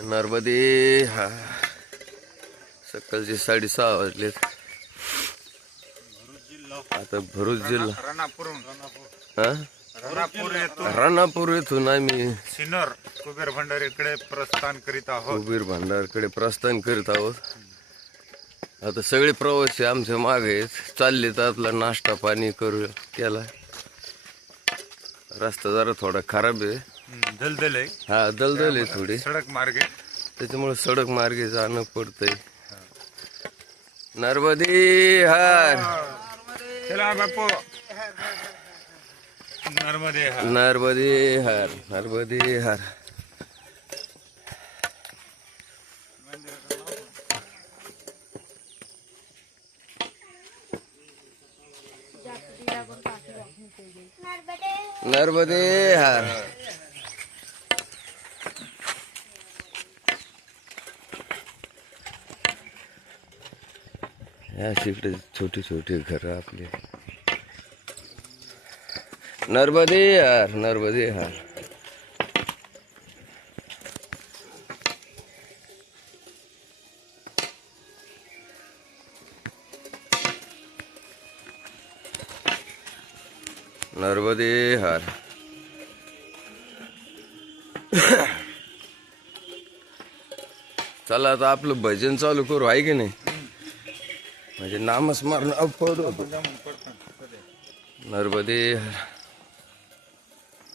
नर्मदे हा सकाळचे 6:30 वाजलेत. आता भरूच जिल्हा राणापूर येथून आम्ही सिन्नर कुबेर भंडारीकडे प्रस्थान करीत आहोत. कुबीर भांडारकडे प्रस्थान करीत आहोत. आता सगळे प्रवासी आमच्या मागे चालले तर आपला नाश्ता पाणी करू केला. रस्ता जरा थोडा खराब आहे. दलदल आहे. हा दलदल आहे थोडी, सडक मार्गे त्याच्यामुळे सडक मार्गे जाणं पडतंय. नर्मदे हार चला बापू. नर्मदे हार. नर्मदे हार नर्मदे हार. नर्मदे हार. या तिकडे छोटी छोटी घर आपली. नर्मदे हार नर्मदे हार. नर्मदे हार. चला आता आपलं भजन चालू करू आहे की नाही. म्हणजे नामस्मरण पडू. नर्मदे हार.